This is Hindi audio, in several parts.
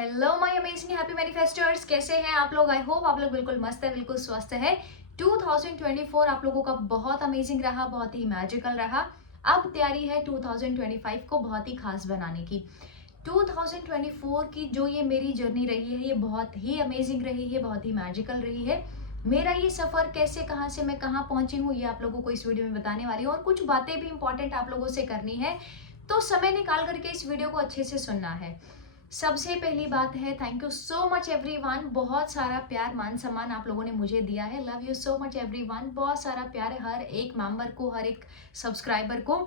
हेलो माय अमेजिंग हैप्पी मैनिफेस्टर्स, कैसे हैं आप लोग। आई होप आप लोग बिल्कुल मस्त है, बिल्कुल स्वस्थ है। 2024 आप लोगों का बहुत अमेजिंग रहा, बहुत ही मैजिकल रहा। अब तैयारी है 2025 को बहुत ही खास बनाने की। 2024 की जो ये मेरी जर्नी रही है, ये बहुत ही अमेजिंग रही है, बहुत ही मैजिकल रही है। मेरा ये सफर कैसे, कहाँ से मैं कहाँ पहुंची हूँ, ये आप लोगों को इस वीडियो में बताने वाली हूँ और कुछ बातें भी इंपॉर्टेंट आप लोगों से करनी है, तो समय निकाल करके इस वीडियो को अच्छे से सुनना है। सबसे पहली बात है, thank you so much everyone. बहुत सारा प्यार मान सम्मान आप लोगों ने मुझे दिया है। Love you so much everyone. बहुत सारा प्यार है हर एक मेंबर को, हर एक सब्सक्राइबर को।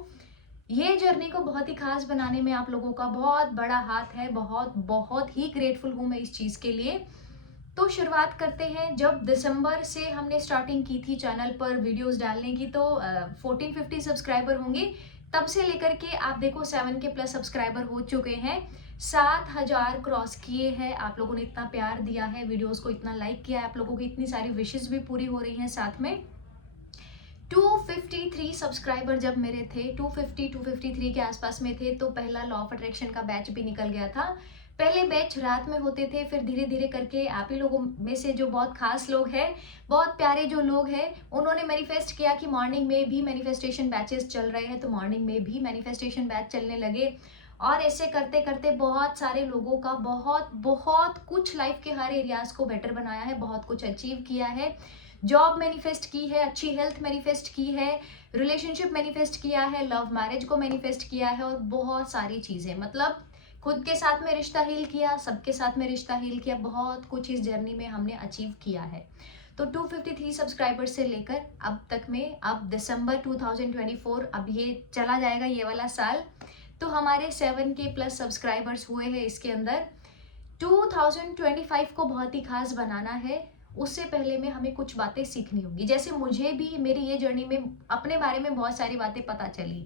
ये जर्नी को बहुत ही खास बनाने में आप लोगों का बहुत बड़ा हाथ है। बहुत बहुत ही ग्रेटफुल हूँ मैं इस चीज़ के लिए। तो शुरुआत करते हैं। जब दिसंबर से हमने स्टार्टिंग की थी चैनल पर वीडियोस डालने की, तो 1450 सब्सक्राइबर होंगे। तब से लेकर के आप देखो 7 के प्लस सब्सक्राइबर हो चुके हैं। 7000 क्रॉस किए हैं। आप लोगों ने इतना प्यार दिया है, वीडियोस को इतना लाइक किया है, आप लोगों की इतनी सारी विशेस भी पूरी हो रही हैं साथ में। 253 सब्सक्राइबर जब मेरे थे, 253 के आसपास में थे, तो पहला लॉ ऑफ अट्रैक्शन का बैच भी निकल गया था। पहले बैच रात में होते थे, फिर धीरे धीरे करके आप ही लोगों में से जो बहुत खास लोग हैं, बहुत प्यारे जो लोग हैं, उन्होंने मैनिफेस्ट किया कि मॉर्निंग में भी मैनिफेस्टेशन बैचेस चल रहे हैं, तो मॉर्निंग में भी मैनिफेस्टेशन बैच चलने लगे। और ऐसे करते करते बहुत सारे लोगों का बहुत बहुत कुछ लाइफ के हर एरियाज को बेटर बनाया है, बहुत कुछ अचीव किया है। जॉब मैनिफेस्ट की है, अच्छी हेल्थ मैनिफेस्ट की है, रिलेशनशिप मैनिफेस्ट किया है, लव मैरिज को मैनिफेस्ट किया है और बहुत सारी चीजें, मतलब खुद के साथ में रिश्ता हील किया, सबके साथ में रिश्ता हील किया, बहुत कुछ इस जर्नी में हमने अचीव किया है। तो 253 सब्सक्राइबर से लेकर अब तक में, अब दिसंबर 2024, अब ये चला जाएगा ये वाला साल, तो हमारे 7 के प्लस सब्सक्राइबर्स हुए हैं इसके अंदर। 2025 को बहुत ही खास बनाना है, उससे पहले में हमें कुछ बातें सीखनी होगी। जैसे मुझे भी मेरी ये जर्नी में अपने बारे में बहुत सारी बातें पता चली।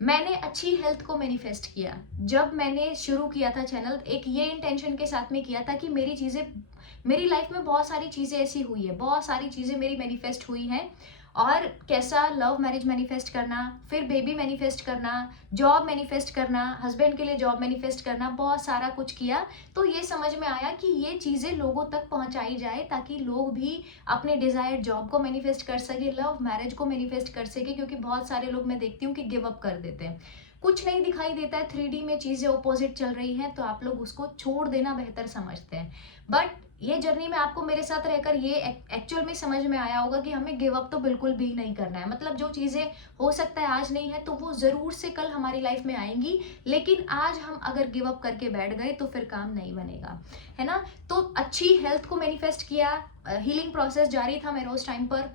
मैंने अच्छी हेल्थ को मैनिफेस्ट किया। जब मैंने शुरू किया था चैनल, एक ये इंटेंशन के साथ में किया था कि मेरी लाइफ में बहुत सारी चीज़ें ऐसी हुई है, बहुत सारी चीज़ें मेरी मैनिफेस्ट हुई हैं। और कैसा लव मैरिज मैनिफेस्ट करना, फिर बेबी मैनिफेस्ट करना, जॉब मैनिफेस्ट करना, हस्बैंड के लिए जॉब मैनिफेस्ट करना, बहुत सारा कुछ किया। तो ये समझ में आया कि ये चीज़ें लोगों तक पहुंचाई जाए, ताकि लोग भी अपने डिजायर्ड जॉब को मैनिफेस्ट कर सके, लव मैरिज को मैनिफेस्ट कर सके। क्योंकि बहुत सारे लोग मैं देखती हूँ कि गिव अप कर देते हैं, कुछ नहीं दिखाई देता है, 3D में चीज़ें ऑपोजिट चल रही हैं, तो आप लोग उसको छोड़ देना बेहतर समझते हैं। बट ये जर्नी में आपको मेरे साथ रहकर ये एक्चुअल में समझ में आया होगा कि हमें गिव अप तो बिल्कुल भी नहीं करना है। मतलब जो चीज़ें हो सकता है आज नहीं है, तो वो ज़रूर से कल हमारी लाइफ में आएंगी, लेकिन आज हम अगर गिव अप करके बैठ गए तो फिर काम नहीं बनेगा, है ना। तो अच्छी हेल्थ को मैनिफेस्ट किया, हीलिंग प्रोसेस जारी था मेरा उस टाइम पर।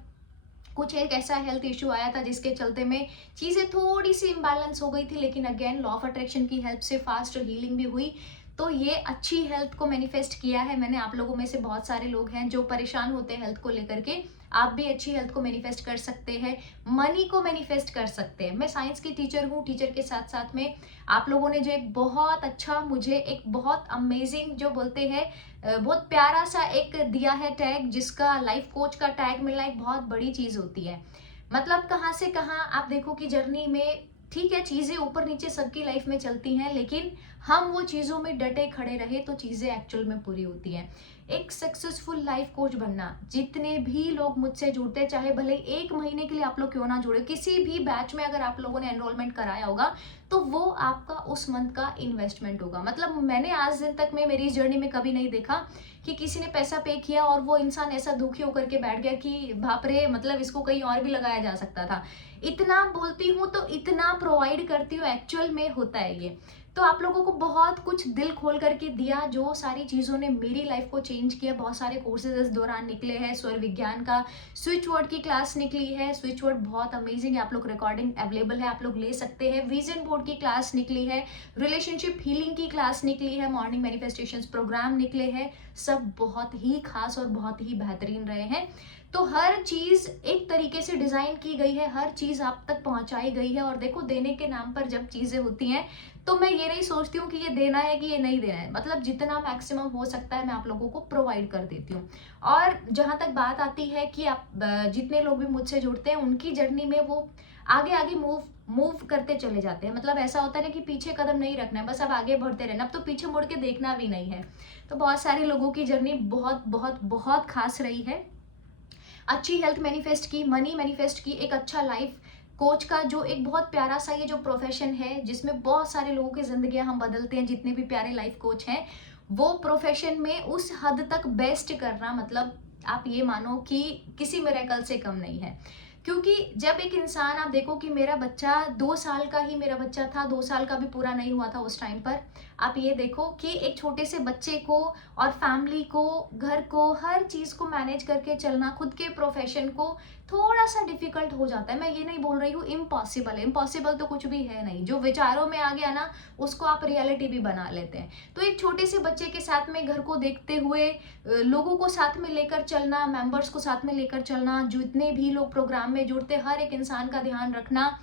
कुछ एक ऐसा हेल्थ इशू आया था जिसके चलते में चीज़ें थोड़ी सी इम्बैलेंस हो गई थी, लेकिन अगेन लॉ ऑफ अट्रैक्शन की हेल्प से फास्ट हीलिंग भी हुई। तो ये अच्छी हेल्थ को मैनिफेस्ट किया है मैंने। आप लोगों में से बहुत सारे लोग हैं जो परेशान होते हैं हेल्थ को लेकर के, आप भी अच्छी हेल्थ को मैनिफेस्ट कर सकते हैं, मनी को मैनिफेस्ट कर सकते हैं। मैं साइंस की टीचर हूँ, टीचर के साथ साथ में आप लोगों ने जो एक बहुत अच्छा, मुझे एक बहुत अमेजिंग जो बोलते हैं, बहुत प्यारा सा एक दिया है टैग, जिसका लाइफ कोच का टैग मिलना एक बहुत बड़ी चीज़ होती है। मतलब कहाँ से कहाँ आप देखो कि जर्नी में, ठीक है चीज़ें ऊपर नीचे सबकी लाइफ में चलती हैं, लेकिन हम वो चीज़ों में डटे खड़े रहे तो चीज़ें एक्चुअल में पूरी होती हैं। एक सक्सेसफुल लाइफ कोच बनना, जितने भी लोग मुझसे जुड़ते, चाहे भले 1 महीने के लिए आप लोग क्यों ना जुड़े, किसी भी बैच में अगर आप लोगों ने एनरोलमेंट कराया होगा, तो वो आपका उस मंथ का इन्वेस्टमेंट होगा। मतलब मैंने आज दिन तक में मेरी इस जर्नी में कभी नहीं देखा कि किसी ने पैसा पे किया और वो इंसान ऐसा दुखी होकर के बैठ गया कि बाप रे, मतलब इसको कहीं और भी लगाया जा सकता था। इतना बोलती हूँ तो इतना प्रोवाइड करती हूँ, एक्चुअल में होता है ये। तो आप लोगों को बहुत कुछ दिल खोल करके दिया, जो सारी चीज़ों ने मेरी लाइफ को चेंज किया। बहुत सारे कोर्सेज इस दौरान निकले हैं। स्वर विज्ञान का स्विच वर्ड की क्लास निकली है, स्विच वर्ड बहुत अमेजिंग है, आप लोग रिकॉर्डिंग अवेलेबल है, आप लोग ले सकते हैं। विजन बोर्ड की क्लास निकली है, रिलेशनशिप हीलिंग की क्लास निकली है, मॉर्निंग मैनिफेस्टेशंस प्रोग्राम निकले हैं, सब बहुत ही खास और बहुत ही बेहतरीन रहे हैं। तो हर चीज़ एक तरीके से डिज़ाइन की गई है, हर चीज़ आप तक पहुंचाई गई है। और देखो, देने के नाम पर जब चीज़ें होती हैं, तो मैं ये नहीं सोचती हूँ कि ये देना है कि ये नहीं देना है। मतलब जितना मैक्सिमम हो सकता है मैं आप लोगों को प्रोवाइड कर देती हूँ। और जहाँ तक बात आती है कि आप जितने लोग भी मुझसे जुड़ते हैं, उनकी जर्नी में वो आगे आगे मूव मूव करते चले जाते हैं। मतलब ऐसा होता है ना कि पीछे कदम नहीं रखना है, बस अब आगे बढ़ते रहना, अब तो पीछे मुड़ के देखना भी नहीं है। तो बहुत सारे लोगों की जर्नी बहुत बहुत बहुत खास रही है। अच्छी हेल्थ मैनिफेस्ट की, मनी मैनिफेस्ट की, एक अच्छा लाइफ कोच का जो एक बहुत प्यारा सा ये जो प्रोफेशन है जिसमें बहुत सारे लोगों की जिंदगियां हम बदलते हैं, जितने भी प्यारे लाइफ कोच हैं, वो प्रोफेशन में उस हद तक बेस्ट करना, मतलब आप ये मानो कि किसी मिरेकल से कम नहीं है। क्योंकि जब एक इंसान, आप देखो कि मेरा बच्चा 2 साल का ही मेरा बच्चा था, 2 साल का भी पूरा नहीं हुआ था उस टाइम पर। आप ये देखो कि एक छोटे से बच्चे को और फैमिली को, घर को, हर चीज को मैनेज करके चलना, खुद के प्रोफेशन को थोड़ा सा डिफिकल्ट हो जाता है। मैं ये नहीं बोल रही हूँ इम्पॉसिबल है, इम्पॉसिबल तो कुछ भी है नहीं। जो विचारों में आ गया ना, उसको आप रियलिटी भी बना लेते हैं। तो एक छोटे से बच्चे के साथ में घर को देखते हुए लोगों को साथ में लेकर चलना, मेंबर्स को साथ में लेकर चलना, जितने भी लोग प्रोग्राम में जुड़ते, हर एक इंसान का ध्यान रखना,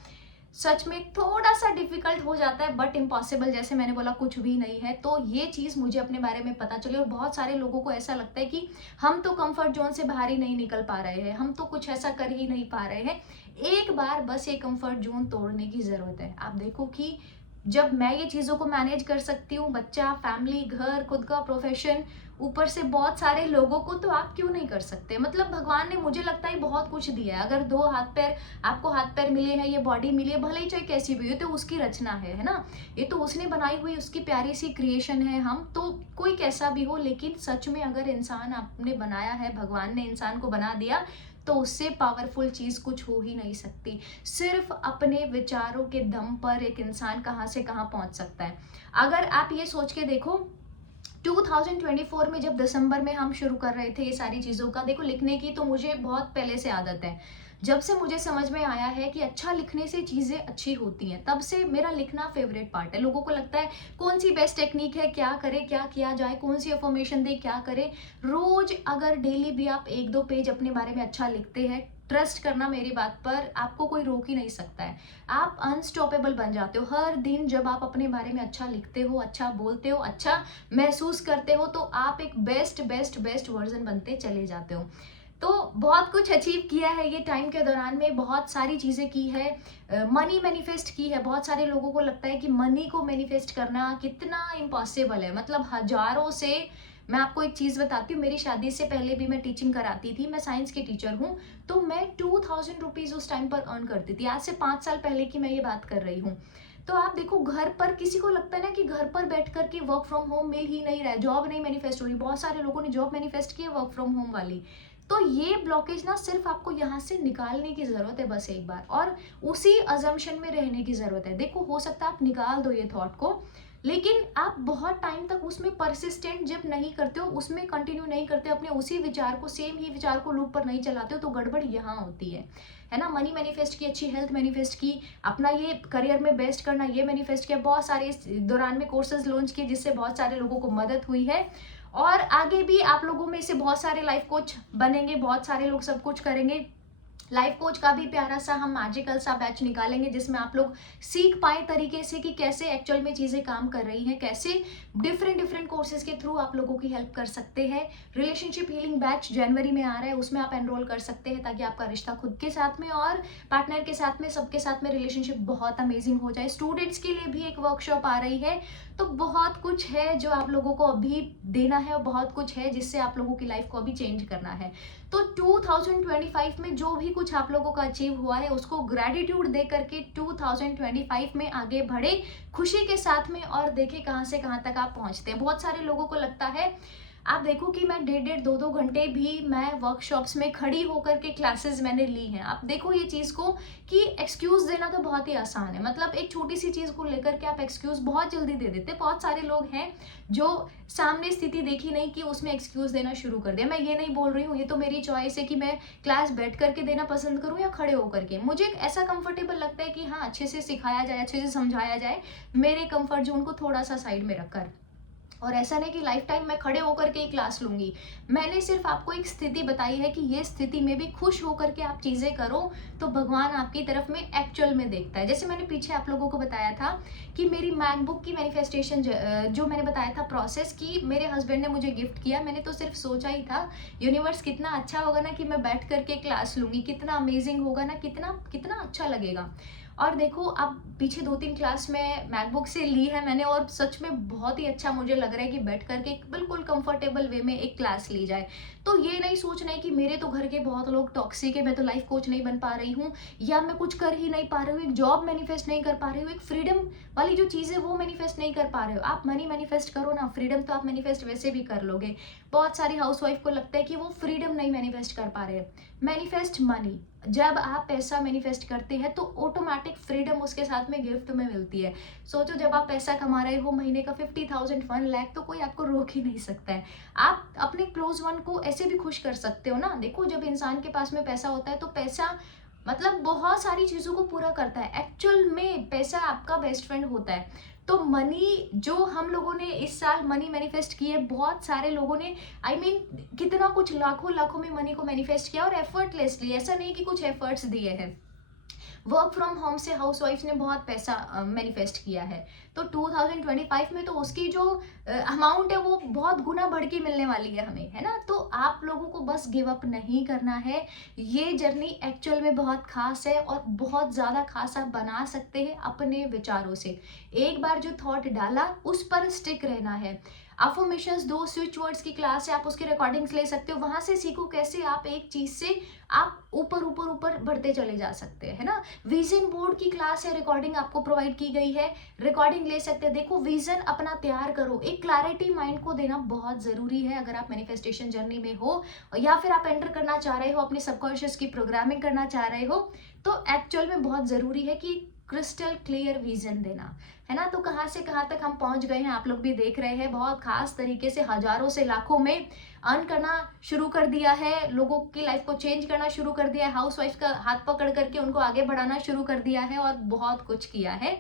सच में थोड़ा सा डिफिकल्ट हो जाता है, बट इम्पॉसिबल जैसे मैंने बोला कुछ भी नहीं है। तो ये चीज़ मुझे अपने बारे में पता चली, और बहुत सारे लोगों को ऐसा लगता है कि हम तो कंफर्ट जोन से बाहर ही नहीं निकल पा रहे हैं, हम तो कुछ ऐसा कर ही नहीं पा रहे हैं। एक बार बस ये कंफर्ट जोन तोड़ने की ज़रूरत है। आप देखो कि जब मैं ये चीज़ों को मैनेज कर सकती हूँ, बच्चा, फैमिली, घर, खुद का प्रोफेशन, ऊपर से बहुत सारे लोगों को, तो आप क्यों नहीं कर सकते। मतलब भगवान ने, मुझे लगता है, बहुत कुछ दिया है। अगर 2 हाथ पैर आपको, हाथ पैर मिले हैं, ये बॉडी मिली है, भले ही चाहे कैसी भी हो, तो उसकी रचना है ना, ये तो उसने बनाई हुई उसकी प्यारी सी क्रिएशन है। हम तो कोई कैसा भी हो, लेकिन सच में अगर इंसान आपने बनाया है, भगवान ने इंसान को बना दिया, तो उससे पावरफुल चीज कुछ हो ही नहीं सकती। सिर्फ अपने विचारों के दम पर एक इंसान कहाँ से कहाँ पहुंच सकता है। अगर आप ये सोच के देखो, 2024 में जब दिसंबर में हम शुरू कर रहे थे ये सारी चीज़ों का, देखो लिखने की तो मुझे बहुत पहले से आदत है। जब से मुझे समझ में आया है कि अच्छा लिखने से चीज़ें अच्छी होती हैं, तब से मेरा लिखना फेवरेट पार्ट है। लोगों को लगता है कौन सी बेस्ट टेक्निक है, क्या करे, क्या किया जाए, कौन सी अफर्मेशन दे, क्या करे। रोज अगर डेली भी आप 1-2 पेज अपने बारे में अच्छा लिखते हैं, ट्रस्ट करना मेरी बात पर, आपको कोई रोक ही नहीं सकता है। आप अनस्टॉपेबल बन जाते हो। हर दिन जब आप अपने बारे में अच्छा लिखते हो, अच्छा बोलते हो, अच्छा महसूस करते हो, तो आप एक बेस्ट बेस्ट बेस्ट वर्जन बनते चले जाते हो। तो बहुत कुछ अचीव किया है ये टाइम के दौरान में, बहुत सारी चीज़ें की है। मनी मैनिफेस्ट की है। बहुत सारे लोगों को लगता है कि मनी को मैनिफेस्ट करना कितना इम्पॉसिबल है, मतलब हजारों से। मैं आपको एक चीज़ बताती हूँ, मेरी शादी से पहले भी मैं टीचिंग कराती थी, मैं साइंस की टीचर हूँ। तो मैं 2000 रुपीज़ उस टाइम पर अर्न करती थी। आज से 5 साल पहले की मैं ये बात कर रही हूँ। तो आप देखो, घर पर किसी को लगता है ना कि घर पर बैठ कर के वर्क फ्रॉम होम मिल ही नहीं रहा है, जॉब नहीं मैनिफेस्ट हो रही। बहुत सारे लोगों ने जॉब मैनिफेस्ट की है वर्क फ्रॉम होम वाली। तो ये ब्लॉकेज ना सिर्फ आपको यहाँ से निकालने की जरूरत है, बस एक बार, और उसी अजम्पशन में रहने की जरूरत है। देखो, हो सकता है आप निकाल दो ये थॉट को, लेकिन आप बहुत टाइम तक उसमें परसिस्टेंट जब नहीं करते हो, उसमें कंटिन्यू नहीं करते, अपने उसी विचार को, सेम ही विचार को लूप पर नहीं चलाते हो, तो गड़बड़ यहाँ होती है ना। मनी मैनिफेस्ट की, अच्छी हेल्थ मैनिफेस्ट की, अपना ये करियर में बेस्ट करना ये मैनिफेस्ट किया, बहुत सारे इस दौरान में कोर्सेज लॉन्च किए जिससे बहुत सारे लोगों को मदद हुई है। और आगे भी आप लोगों में से बहुत सारे लाइफ कोच बनेंगे, बहुत सारे लोग सब कुछ करेंगे। लाइफ कोच का भी प्यारा सा हम मैजिकल सा बैच निकालेंगे जिसमें आप लोग सीख पाए तरीके से कि कैसे एक्चुअल में चीज़ें काम कर रही हैं, कैसे डिफरेंट डिफरेंट कोर्सेज के थ्रू आप लोगों की हेल्प कर सकते हैं। रिलेशनशिप हीलिंग बैच जनवरी में आ रहा है, उसमें आप एनरोल कर सकते हैं ताकि आपका रिश्ता खुद के साथ में और पार्टनर के साथ में, सबके साथ में रिलेशनशिप बहुत अमेजिंग हो जाए। स्टूडेंट्स के लिए भी एक वर्कशॉप आ रही है। तो बहुत कुछ है जो आप लोगों को अभी देना है, और बहुत कुछ है जिससे आप लोगों की लाइफ को अभी चेंज करना है। तो 2025 में जो भी कुछ आप लोगों का अचीव हुआ है, उसको ग्रेटिट्यूड दे करके 2025 में आगे बढ़े खुशी के साथ में, और देखे कहाँ से कहाँ तक आप पहुँचते हैं। बहुत सारे लोगों को लगता है, आप देखो कि मैं 1.5-2 घंटे भी मैं वर्कशॉप्स में खड़ी होकर के क्लासेस मैंने ली हैं। आप देखो ये चीज़ को कि एक्सक्यूज देना तो बहुत ही आसान है, मतलब एक छोटी सी चीज़ को लेकर के आप एक्सक्यूज बहुत जल्दी दे देते। बहुत सारे लोग हैं जो सामने स्थिति देखी नहीं कि उसमें एक्सक्यूज देना शुरू कर दिया। मैं ये नहीं बोल रही हूँ, ये तो मेरी चॉइस है कि मैं क्लास बैठ करके देना पसंद करूँ या खड़े होकर के। मुझे ऐसा कंफर्टेबल लगता है कि हाँ, अच्छे से सिखाया जाए, अच्छे से समझाया जाए, मेरे कंफर्ट जोन को थोड़ा सा साइड में रखकर। और ऐसा नहीं कि लाइफ टाइम मैं खड़े होकर के ही क्लास लूंगी। मैंने सिर्फ आपको एक स्थिति बताई है कि ये स्थिति में भी खुश होकर के आप चीज़ें करो तो भगवान आपकी तरफ में एक्चुअल में देखता है। जैसे मैंने पीछे आप लोगों को बताया था कि मेरी मैकबुक की मैनिफेस्टेशन जो मैंने बताया था प्रोसेस की, मेरे हस्बैंड ने मुझे गिफ्ट किया। मैंने तो सिर्फ सोचा ही था यूनिवर्स कितना अच्छा होगा ना कि मैं बैठ करके क्लास लूंगी, कितना अमेजिंग होगा ना, कितना कितना अच्छा लगेगा। और देखो अब पीछे 2-3 क्लास में मैकबुक से ली है मैंने, और सच में बहुत ही अच्छा मुझे लग रहा है कि बैठ करके बिल्कुल कंफर्टेबल वे में एक क्लास ली जाए। तो ये नहीं सोचना है कि मेरे तो घर के बहुत लोग टॉक्सिक है, मैं तो लाइफ कोच नहीं बन पा रही हूँ, या मैं कुछ कर ही नहीं पा रही हूँ, एक जॉब मैनिफेस्ट नहीं कर पा रही हूँ, एक फ्रीडम वाली जो चीज़ है वो मैनिफेस्ट नहीं कर पा रहे हो। आप मनी मैनिफेस्ट करो ना, फ्रीडम तो आप मैनिफेस्ट वैसे भी कर लोगे। बहुत सारी हाउसवाइफ को लगता है कि वो फ्रीडम नहीं मैनिफेस्ट कर पा रहे हैं। मैनिफेस्ट मनी, जब आप पैसा मैनिफेस्ट करते हैं तो ऑटोमेटिक फ्रीडम उसके साथ में गिफ्ट में मिलती है। सोचो जब आप पैसा कमा रहे हो महीने का 50,000 1 लाख, तो कोई आपको रोक ही नहीं सकता है। आप अपने क्लोज वन को ऐसे भी खुश कर सकते हो ना। देखो जब इंसान के पास में पैसा होता है तो पैसा मतलब बहुत सारी चीज़ों को पूरा करता है। एक्चुअल में पैसा आपका बेस्ट फ्रेंड होता है। तो मनी जो हम लोगों ने इस साल मनी मैनिफेस्ट किए, बहुत सारे लोगों ने कितना कुछ लाखों लाखों में मनी को मैनिफेस्ट किया, और एफर्टलेसली, ऐसा नहीं कि कुछ एफर्ट्स दिए हैं। वर्क फ्रॉम होम से हाउसवाइफ्स ने बहुत पैसा मैनिफेस्ट किया है। तो 2025 में तो उसकी जो अमाउंट है वो बहुत गुना बढ़ के मिलने वाली है हमें, है ना। तो आप लोगों को बस गिव अप नहीं करना है। ये जर्नी एक्चुअल में बहुत खास है और बहुत ज़्यादा खास आप बना सकते हैं अपने विचारों से। एक बार जो थॉट डाला उस पर स्टिक रहना है। अफर्मेशंस 2 स्विच वर्ड्स की क्लास है, आप उसकी रिकॉर्डिंग्स ले सकते हो, वहां से सीखो कैसे आप एक चीज से आप ऊपर ऊपर ऊपर बढ़ते चले जा सकते हैं, है ना। विजन बोर्ड की क्लास है, रिकॉर्डिंग आपको प्रोवाइड की गई है, रिकॉर्डिंग ले सकते हैं। देखो विजन अपना तैयार करो, एक क्लैरिटी माइंड को देना बहुत जरूरी है अगर आप मैनिफेस्टेशन जर्नी में हो, या फिर आप एंटर करना चाह रहे हो, अपने सबकॉन्शियस की प्रोग्रामिंग करना चाह रहे हो, तो एक्चुअल में बहुत जरूरी है कि क्रिस्टल क्लियर विजन देना, है ना। तो कहाँ से कहाँ तक हम पहुंच गए हैं आप लोग भी देख रहे हैं। बहुत खास तरीके से हजारों से लाखों में अर्न करना शुरू कर दिया है, लोगों की लाइफ को चेंज करना शुरू कर दिया है, हाउसवाइफ का हाथ पकड़ करके उनको आगे बढ़ाना शुरू कर दिया है, और बहुत कुछ किया है।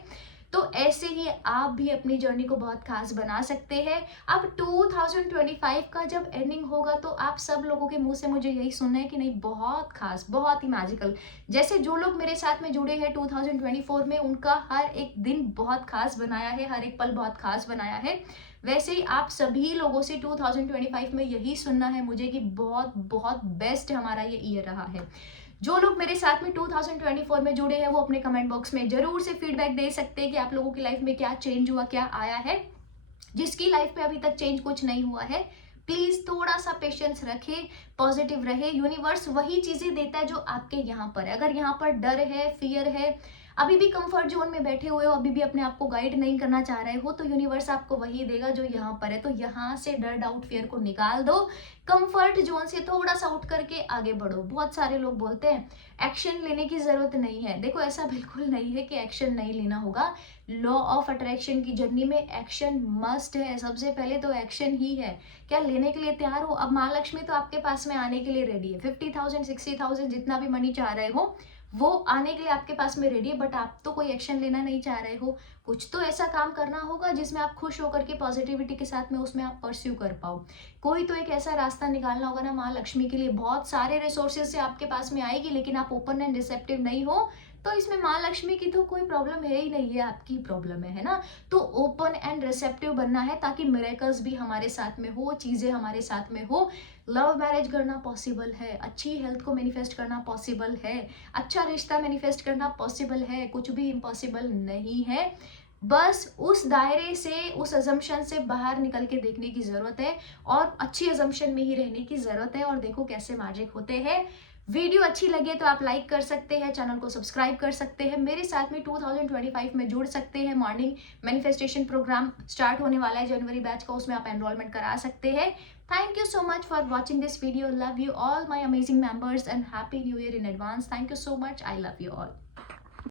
तो ऐसे ही आप भी अपनी जर्नी को बहुत खास बना सकते हैं। अब 2025 का जब एंडिंग होगा तो आप सब लोगों के मुंह से मुझे यही सुनना है कि नहीं बहुत खास, बहुत ही मैजिकल। जैसे जो लोग मेरे साथ में जुड़े हैं 2024 में, उनका हर एक दिन बहुत खास बनाया है, हर एक पल बहुत खास बनाया है, वैसे ही आप सभी लोगों से 2025 में यही सुनना है मुझे कि बहुत बहुत बेस्ट हमारा ये ईयर रहा है। जो लोग मेरे साथ में 2024 में जुड़े हैं वो अपने कमेंट बॉक्स में जरूर से फीडबैक दे सकते हैं कि आप लोगों की लाइफ में क्या चेंज हुआ, क्या आया है। जिसकी लाइफ में अभी तक चेंज कुछ नहीं हुआ है, प्लीज थोड़ा सा पेशेंस रखे, पॉजिटिव रहे। यूनिवर्स वही चीजें देता है जो आपके यहाँ पर है। अगर यहाँ पर डर है, फियर है, अभी भी कंफर्ट जोन में बैठे हुए हो, अभी भी अपने आप को गाइड नहीं करना चाह रहे हो, तो यूनिवर्स आपको वही देगा जो यहाँ पर है। तो यहाँ से डर, डाउट, फियर को निकाल दो, कंफर्ट जोन से थोड़ा सा उठ करके आगे बढ़ो। बहुत सारे लोग बोलते हैं एक्शन लेने की जरूरत नहीं है। देखो ऐसा बिल्कुल नहीं है कि एक्शन नहीं लेना होगा। लॉ ऑफ अट्रैक्शन की जर्नी में एक्शन मस्ट है। सबसे पहले तो एक्शन ही है। क्या लेने के लिए तैयार हो? अब माँ लक्ष्मी तो आपके पास में आने के लिए रेडी है। 50,000 60,000 जितना भी मनी चाह रहे हो वो आने के लिए आपके पास में रेडी है, बट आप तो कोई एक्शन लेना नहीं चाह रहे हो। कुछ तो ऐसा काम करना होगा जिसमें आप खुश होकर के पॉजिटिविटी के साथ में उसमें आप परस्यू कर पाओ। कोई तो एक ऐसा रास्ता निकालना होगा ना माँ लक्ष्मी के लिए। बहुत सारे रिसोर्सेज से आपके पास में आएगी, लेकिन आप ओपन एंड रिसेप्टिव नहीं हो, तो इसमें माँ लक्ष्मी की तो कोई प्रॉब्लम है ही नहीं, है आपकी प्रॉब्लम है ना। तो ओपन एंड रिसेप्टिव बनना है ताकि मिरेकल्स भी हमारे साथ में हो, चीजें हमारे साथ में हो। लव मैरिज करना पॉसिबल है, अच्छी हेल्थ को मैनिफेस्ट करना पॉसिबल है, अच्छा रिश्ता मैनिफेस्ट करना पॉसिबल है, कुछ भी इम्पॉसिबल नहीं है। बस उस दायरे से, उस अजम्पशन से बाहर निकल के देखने की जरूरत है, और अच्छी अजम्पशन में ही रहने की जरूरत है। और देखो कैसे मैजिक होते हैं। वीडियो अच्छी लगे तो आप लाइक कर सकते हैं, चैनल को सब्सक्राइब कर सकते हैं, मेरे साथ में 2025 में जुड़ सकते हैं। मॉर्निंग मैनिफेस्टेशन प्रोग्राम स्टार्ट होने वाला है जनवरी बैच का, उसमें आप एनरोलमेंट करा सकते हैं। Thank you so much for watching this video. Love you all my amazing members and happy new year in advance. Thank you so much. I love you all.